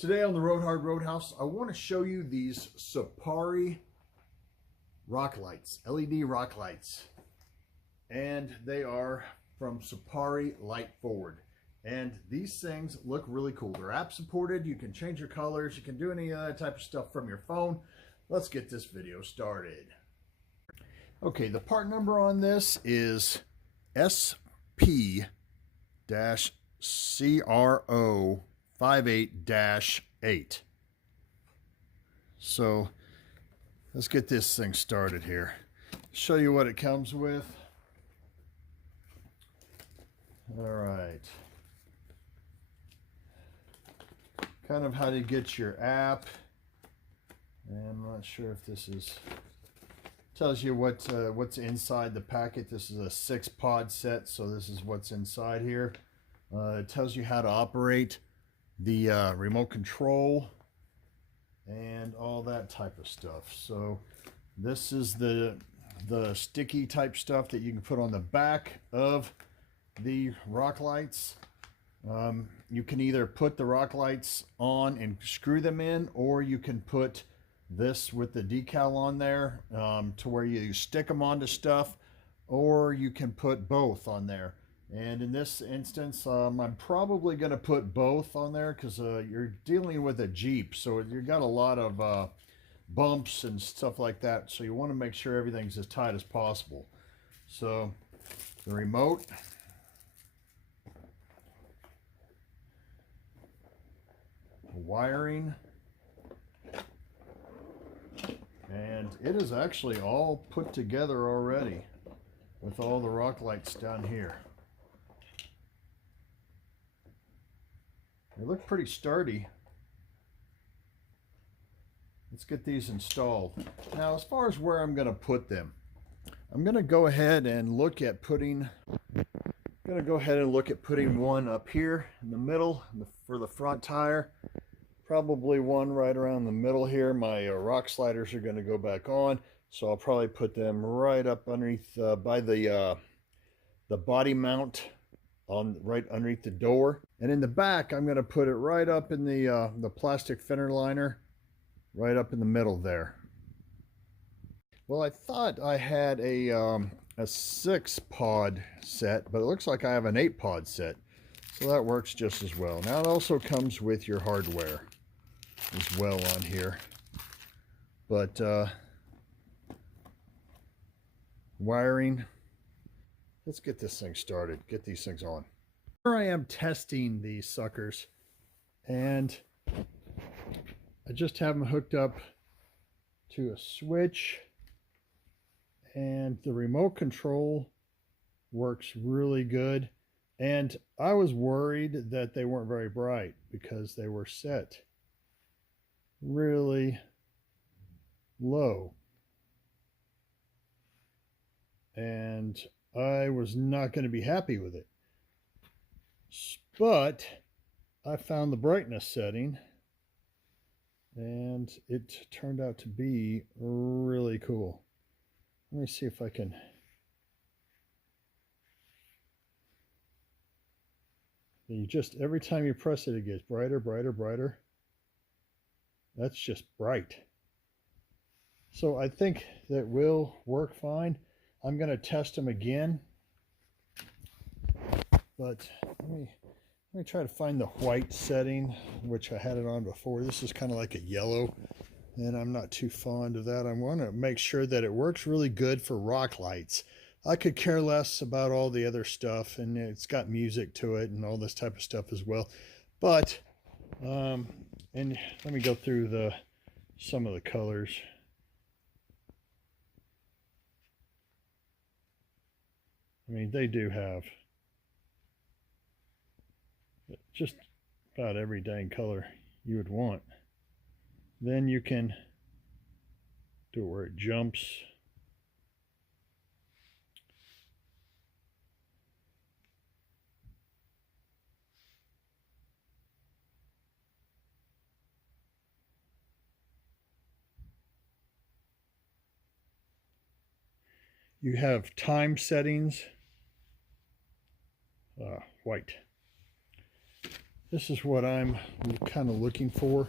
Today on the Roadhouse, I want to show you these Suparee rock lights, LED rock lights. And they are from Suparee Light Forward. And these things look really cool. They're app supported. You can change your colors. You can do any other type of stuff from your phone. Let's get this video started. Okay, the part number on this is SP-CRO 58-8. So let's get this thing started here. Show you what it comes with. All right. Kind of how to get your app. And I'm not sure if this is tells you what's inside the packet. This is a 6-pod set, so this is what's inside here. It tells you how to operate the remote control and all that type of stuff. So this is the sticky type stuff that you can put on the back of the rock lights. You can either put the rock lights on and screw them in, or you can put this with the decal on there to where you stick them onto stuff, or you can put both on there. And in this instance, I'm probably going to put both on there because you're dealing with a Jeep, so you've got a lot of bumps and stuff like that, so you want to make sure everything's as tight as possible. So the remote, wiring, and it is actually all put together already with all the rock lights down here. They look pretty sturdy. Let's get these installed. Now, as far as where I'm going to put them, I'm going to go ahead and look at putting one up here in the middle for the front tire. Probably one right around the middle here. My rock sliders are going to go back on, so I'll probably put them right up underneath by the body mount on right underneath the door. And in the back, I'm going to put it right up in the plastic fender liner, right up in the middle there. Well, I thought I had a 6-pod set, but it looks like I have an 8-pod set, so that works just as well. Now it also comes with your hardware as well on here, but wiring. Let's get this thing started, get these things on. Here I am testing these suckers, and I just have them hooked up to a switch, and the remote control works really good. And I was worried that they weren't very bright because they were set really low, and I was not going to be happy with it. But I found the brightness setting, and it turned out to be really cool. Let me see if I can. You just, every time you press it, it gets brighter, brighter, brighter. That's just bright. So I think that will work fine. I'm going to test them again, but let me try to find the white setting, which I had it on before. This is kind of like a yellow, and I'm not too fond of that. I want to make sure that it works really good for rock lights. I could care less about all the other stuff, and it's got music to it and all this type of stuff as well. But and let me go through some of the colors. I mean, they do have just about every dang color you would want. Then you can do it where it jumps. You have time settings, white. This is what I'm kind of looking for.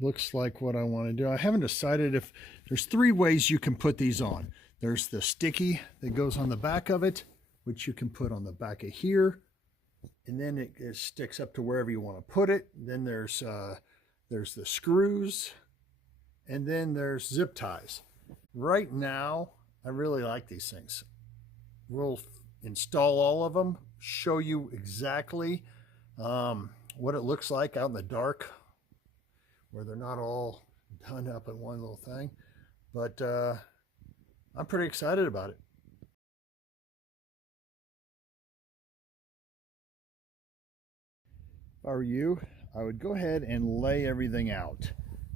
Looks like what I want to do. I haven't decided if there's 3 ways you can put these on. There's the sticky that goes on the back of it, which you can put on the back of here, and then it sticks up to wherever you want to put it. Then there's the screws, and then there's zip ties. Right now, I really like these things. We'll install all of them, show you exactly what it looks like out in the dark, where they're not all done up in one little thing. But I'm pretty excited about it. If I were you, I would go ahead and lay everything out.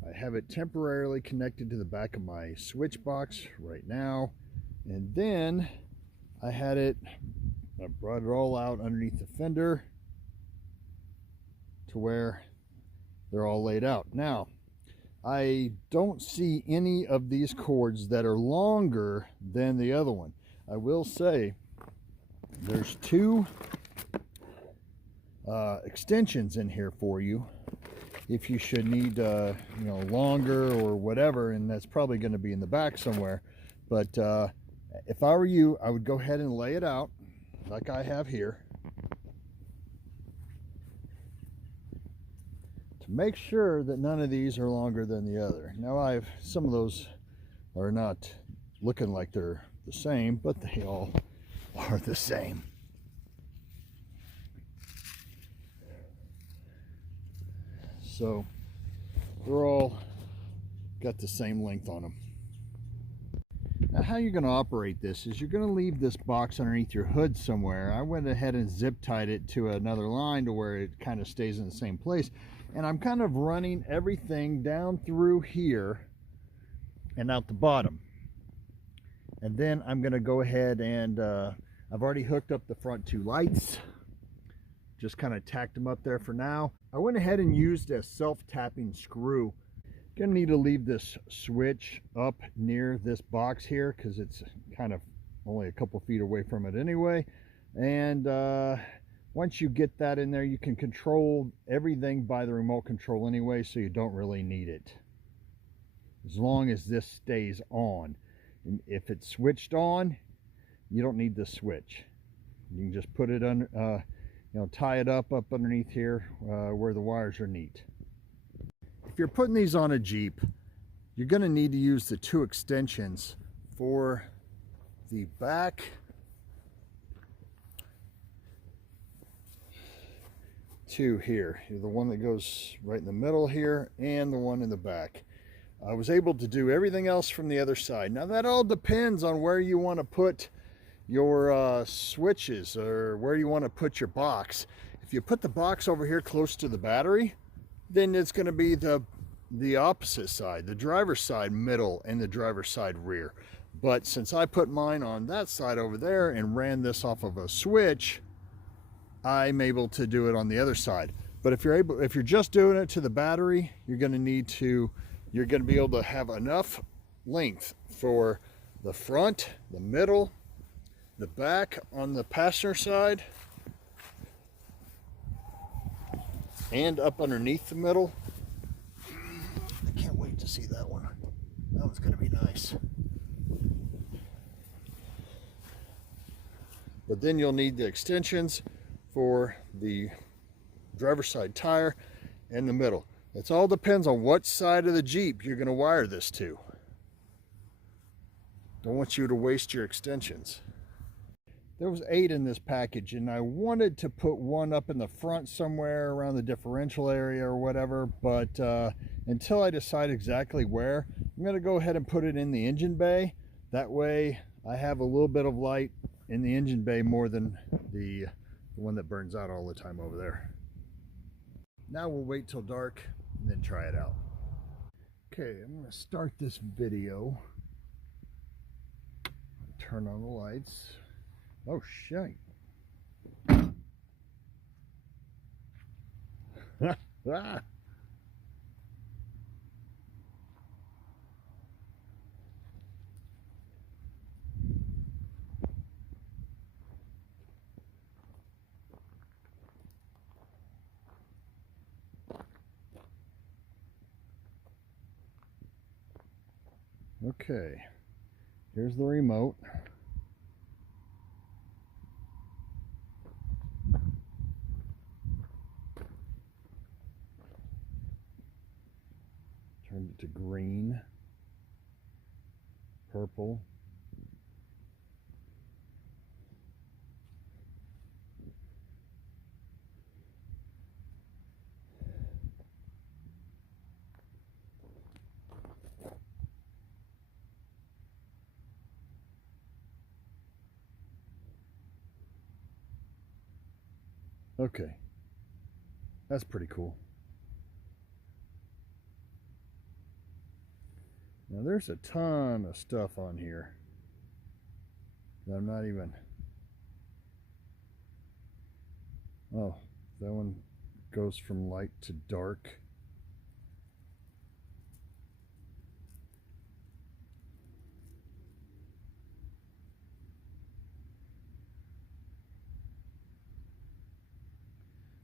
I have it temporarily connected to the back of my switch box right now. And then I brought it all out underneath the fender to where they're all laid out. Now, I don't see any of these cords that are longer than the other one. I will say there's 2 extensions in here for you if you should need longer or whatever, and that's probably going to be in the back somewhere. But if I were you, I would go ahead and lay it out like I have here, to make sure that none of these are longer than the other. Now some of those are not looking like they're the same, but they all are the same. So they're all got the same length on them. Now, how you're going to operate this is you're going to leave this box underneath your hood somewhere. I went ahead and zip tied it to another line to where it kind of stays in the same place. And I'm kind of running everything down through here and out the bottom. And then I'm going to go ahead and I've already hooked up the front 2 lights. Just kind of tacked them up there for now. I went ahead and used a self-tapping screw. Gonna need to leave this switch up near this box here because it's kind of only a couple feet away from it anyway. And once you get that in there, you can control everything by the remote control anyway, so you don't really need it, as long as this stays on. And if it's switched on, you don't need the switch. You can just put it under, tie it up underneath here where the wires are neat. If you're putting these on a Jeep, you're going to need to use the 2 extensions for the back to here. The one that goes right in the middle here and the one in the back. I was able to do everything else from the other side. Now that all depends on where you want to put your switches or where you want to put your box. If you put the box over here close to the battery, then it's going to be the opposite side, the driver's side middle and the driver's side rear. But since I put mine on that side over there and ran this off of a switch, I'm able to do it on the other side. But if you're just doing it to the battery, you're going to be able to have enough length for the front, the middle, the back on the passenger side, and up underneath the middle. I can't wait to see that one. That one's going to be nice. But then you'll need the extensions for the driver's side tire and the middle. It all depends on what side of the Jeep you're going to wire this to. Don't want you to waste your extensions. There was 8 in this package, and I wanted to put one up in the front somewhere around the differential area or whatever, but until I decide exactly where, I'm going to go ahead and put it in the engine bay. That way I have a little bit of light in the engine bay more than the one that burns out all the time over there. Now we'll wait till dark and then try it out. Okay, I'm going to start this video. Turn on the lights. Oh shit. Ah. Okay, here's the remote. Turned it to green, purple. Okay, that's pretty cool. Now there's a ton of stuff on here that I'm not even... Oh, that one goes from light to dark.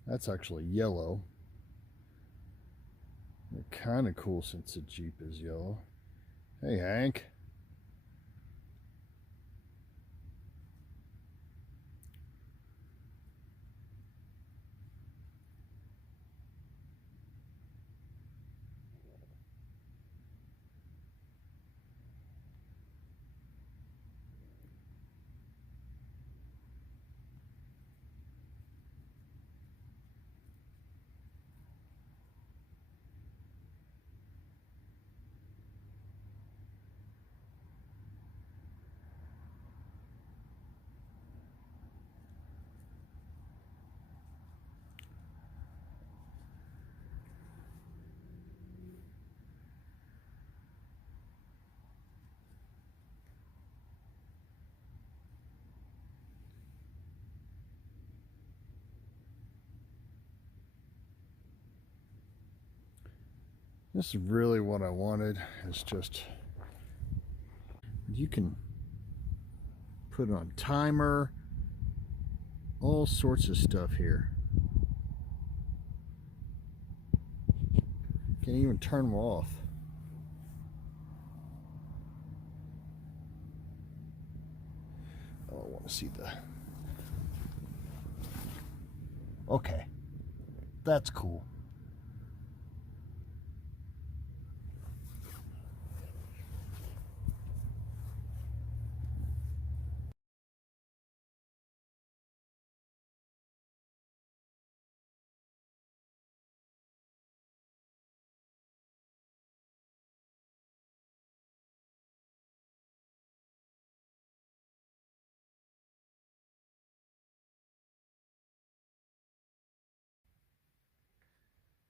That's actually yellow. Kind of cool since the Jeep is yellow. Hey, Hank. This is really what I wanted. It's just, you can put it on timer, all sorts of stuff here. Can't even turn them off. Oh, I want to see the... Okay, that's cool.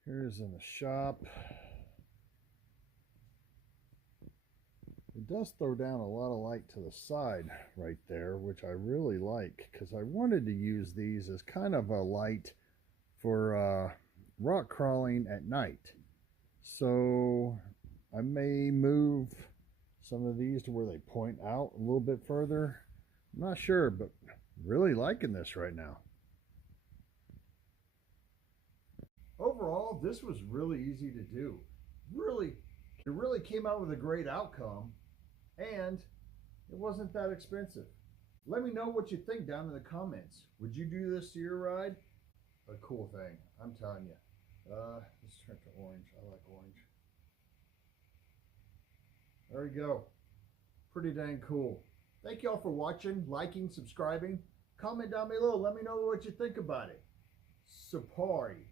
Here's in the shop. It does throw down a lot of light to the side right there, which I really like, because I wanted to use these as kind of a light for rock crawling at night. So I may move some of these to where they point out a little bit further. I'm not sure, but really liking this right now. Overall, this was really easy to do. It really came out with a great outcome, and it wasn't that expensive. Let me know what you think down in the comments. Would you do this to your ride? A cool thing, I'm telling you. Let's turn it to orange. I like orange. There we go. Pretty dang cool. Thank you all for watching, liking, subscribing. Comment down below. Let me know what you think about it. Suparee.